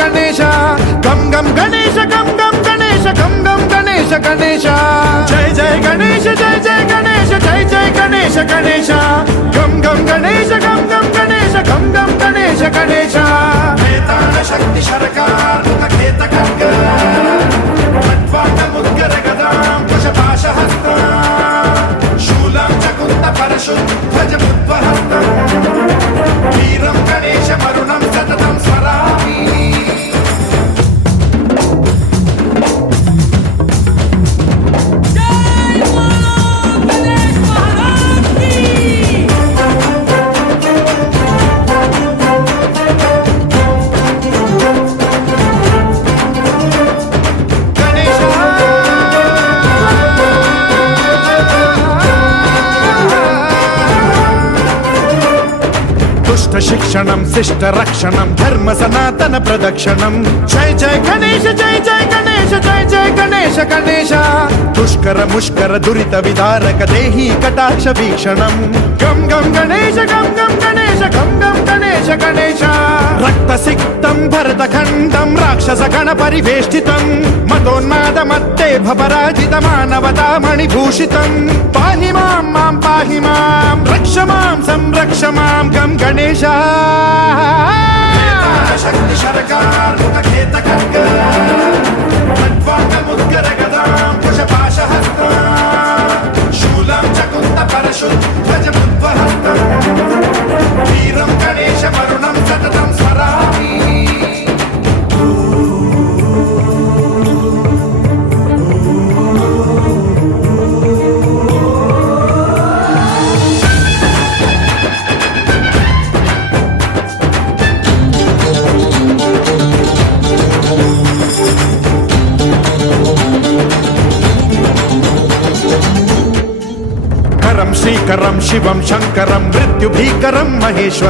गणेश गम गम गणेश गम गम गणेश गम गम गणेश गणेश जय जय गणेश जय जय गणेश जय जय गणेश गणेश गम गम गणेश गम गम गणेश गम गम गणेश गणेश वेतान शक्ति सरकार खेत खड्ग खट्वांग मुद्गर गदां कुशपाशहस्तं शूलं च कुन्त परशु ध्वज मुद्वहस्तं वीरं गणेश मरुणं सततं स्मरामि शिक्षणं शिष्ट रक्षणं धर्म सनातन प्रदक्षिणं जय जय गणेश जय जय गणेश जय जय गणेश गणेश दुष्कर मुष्कर दुरित विदारक देहि कटाक्ष वीक्षणं गम गम गणेश गम गम गणेश गम गम गणेश गणेश रक्त सिक्तं भरत खंडं राक्षस गण परिवेष्टितं मदोन्माद मत्ते भपराजित मानवता मणिभूषितं पाहि मां मां पाहि मां रक्ष मां संरक्ष मां गम गणेश शक्ति सरकार खेत खड्ग खट्वांग मुद्गर गदां कुशपाशहस्तं शूलं च कुन्त परशु ध्वज मुद्वहस्तं वीरं गणेश मरुणं सततं स्मरामि श्रीकरं शिवं शंकरं मृत्युभीकरं महेश्वर